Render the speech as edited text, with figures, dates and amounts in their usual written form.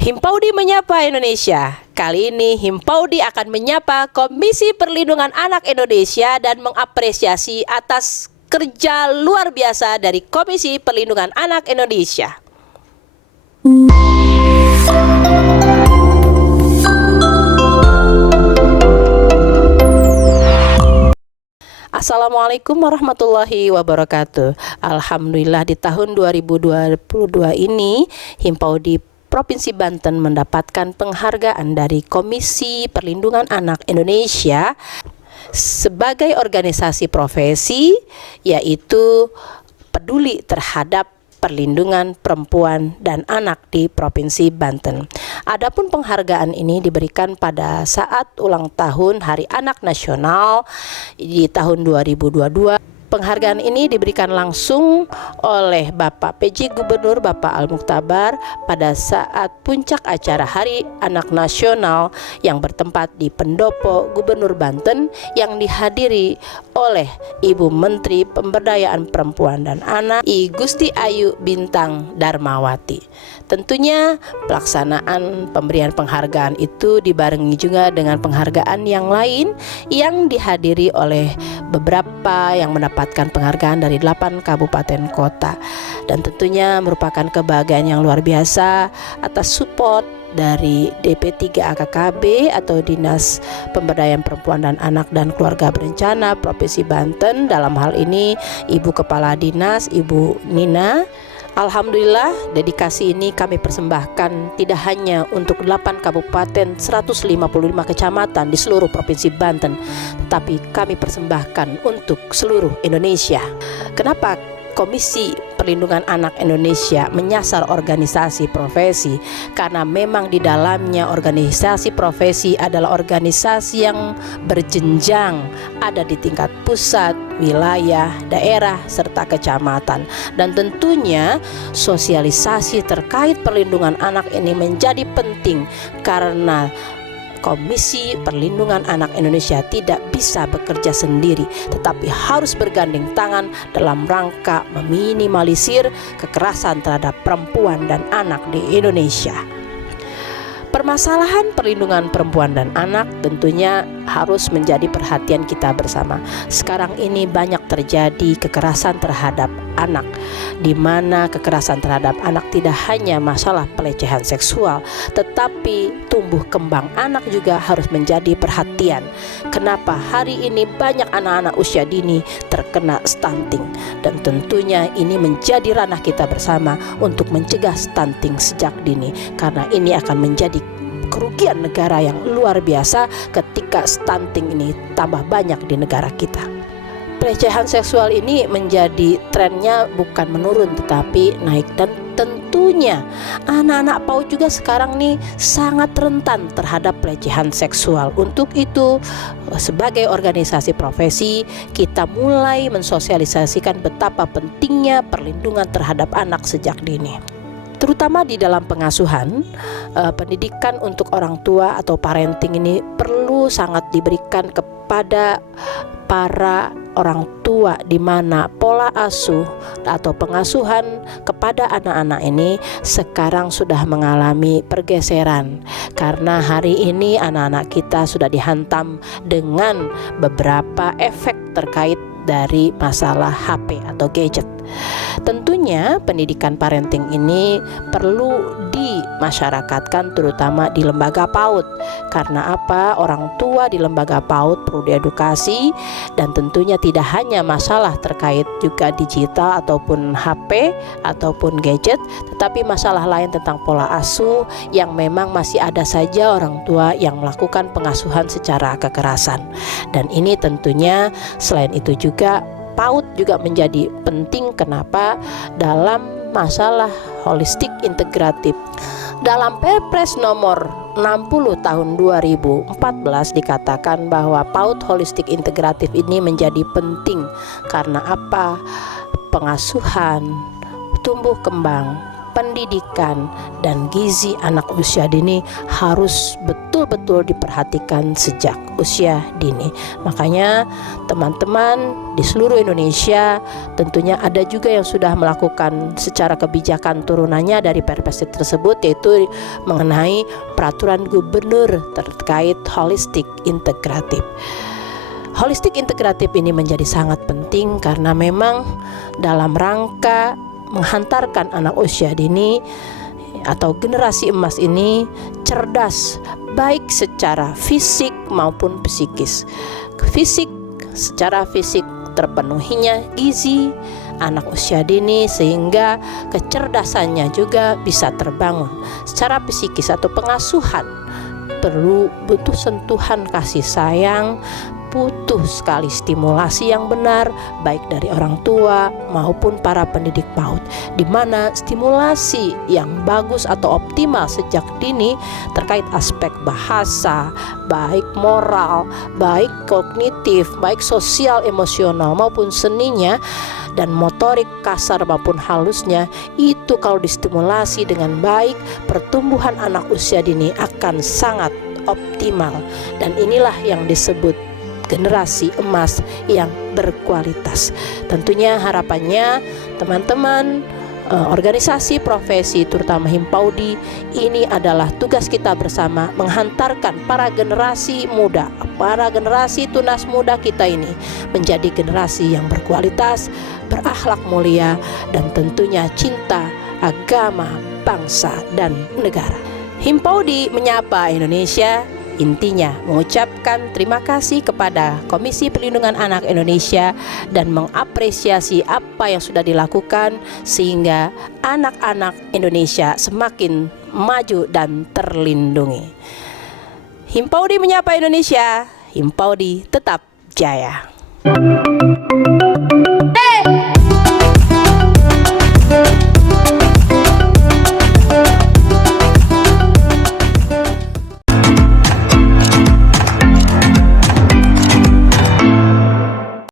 Himpaudi Menyapa Indonesia. Kali ini Himpaudi akan menyapa Komisi Perlindungan Anak Indonesia dan mengapresiasi atas kerja luar biasa dari Komisi Perlindungan Anak Indonesia. Assalamualaikum warahmatullahi wabarakatuh. Alhamdulillah di tahun 2022 ini Himpaudi Provinsi Banten mendapatkan penghargaan dari Komisi Perlindungan Anak Indonesia sebagai organisasi profesi, yaitu peduli terhadap perlindungan perempuan dan anak di Provinsi Banten. Adapun penghargaan ini diberikan pada saat ulang tahun Hari Anak Nasional di tahun 2022. Penghargaan ini diberikan langsung oleh Bapak PJ Gubernur Bapak Al-Mukhtabar pada saat puncak acara Hari Anak Nasional yang bertempat di Pendopo Gubernur Banten yang dihadiri oleh Ibu Menteri Pemberdayaan Perempuan dan Anak I Gusti Ayu Bintang Darmawati. Tentunya pelaksanaan pemberian penghargaan itu dibarengi juga dengan penghargaan yang lain yang dihadiri oleh beberapa yang mendapatkan penghargaan dari 8 kabupaten kota, dan tentunya merupakan kebahagiaan yang luar biasa atas support dari DP3 AKKB atau Dinas Pemberdayaan Perempuan dan Anak dan Keluarga Berencana Provinsi Banten. Dalam hal ini Ibu Kepala Dinas, Ibu Nina. Alhamdulillah, dedikasi ini kami persembahkan tidak hanya untuk 8 kabupaten 155 kecamatan di seluruh Provinsi Banten, tetapi kami persembahkan untuk seluruh Indonesia. Kenapa Komisi Perlindungan Anak Indonesia menyasar organisasi profesi? Karena memang di dalamnya organisasi profesi adalah organisasi yang berjenjang, ada di tingkat pusat, wilayah, daerah, serta kecamatan. Dan tentunya sosialisasi terkait perlindungan anak ini menjadi penting karena Komisi Perlindungan Anak Indonesia tidak bisa bekerja sendiri, tetapi harus bergandeng tangan dalam rangka meminimalisir kekerasan terhadap perempuan dan anak di Indonesia. Permasalahan perlindungan perempuan dan anak tentunya harus menjadi perhatian kita bersama. Sekarang ini banyak terjadi kekerasan terhadap anak, di mana kekerasan terhadap anak tidak hanya masalah pelecehan seksual, tetapi tumbuh kembang anak juga harus menjadi perhatian. Kenapa hari ini banyak anak-anak usia dini terkena stunting, dan tentunya ini menjadi ranah kita bersama untuk mencegah stunting sejak dini, karena ini akan menjadi kerugian negara yang luar biasa ketika stunting ini tambah banyak di negara kita. Pelecehan seksual ini menjadi trennya bukan menurun tetapi naik, dan tentunya anak-anak PAUD juga sekarang nih sangat rentan terhadap pelecehan seksual. Untuk itu sebagai organisasi profesi kita mulai mensosialisasikan betapa pentingnya perlindungan terhadap anak sejak dini, terutama di dalam pengasuhan. Pendidikan untuk orang tua atau parenting ini perlu sangat diberikan kepada para orang tua, di mana pola asuh atau pengasuhan kepada anak-anak ini sekarang sudah mengalami pergeseran, karena hari ini anak-anak kita sudah dihantam dengan beberapa efek terkait dari masalah HP atau gadget. Tentunya pendidikan parenting ini perlu dimasyarakatkan terutama di lembaga PAUD. Karena apa? Orang tua di lembaga PAUD perlu diedukasi, dan tentunya tidak hanya masalah terkait juga digital ataupun HP ataupun gadget, tetapi masalah lain tentang pola asuh yang memang masih ada saja orang tua yang melakukan pengasuhan secara kekerasan. Dan ini tentunya selain itu juga PAUD juga menjadi penting. Kenapa? Dalam masalah holistik integratif. Dalam Perpres nomor 60 tahun 2014 dikatakan bahwa PAUD holistik integratif ini menjadi penting. Karena apa? Pengasuhan, tumbuh kembang, pendidikan, dan gizi anak usia dini harus betul betul-betul diperhatikan sejak usia dini. Makanya teman-teman di seluruh Indonesia tentunya ada juga yang sudah melakukan secara kebijakan turunannya dari Perpres tersebut, yaitu mengenai peraturan gubernur terkait holistik integratif. Holistik integratif ini menjadi sangat penting karena memang dalam rangka menghantarkan anak usia dini atau generasi emas ini cerdas, baik secara fisik maupun psikis. Secara fisik terpenuhinya gizi anak usia dini sehingga kecerdasannya juga bisa terbangun. Secara psikis atau pengasuhan butuh sentuhan kasih sayang, butuh sekali stimulasi yang benar baik dari orang tua maupun para pendidik PAUD, di mana stimulasi yang bagus atau optimal sejak dini terkait aspek bahasa, baik moral, baik kognitif, baik sosial emosional maupun seninya dan motorik kasar maupun halusnya, itu kalau distimulasi dengan baik, pertumbuhan anak usia dini akan sangat optimal. Dan inilah yang disebut generasi emas yang berkualitas. Tentunya harapannya teman-teman organisasi profesi terutama Himpaudi, ini adalah tugas kita bersama menghantarkan para generasi muda, para generasi tunas muda kita ini menjadi generasi yang berkualitas, berakhlak mulia, dan tentunya cinta agama, bangsa, dan negara. Himpaudi menyapa Indonesia, intinya mengucapkan terima kasih kepada Komisi Perlindungan Anak Indonesia dan mengapresiasi apa yang sudah dilakukan sehingga anak-anak Indonesia semakin maju dan terlindungi. Himpaudi menyapa Indonesia, Himpaudi tetap jaya.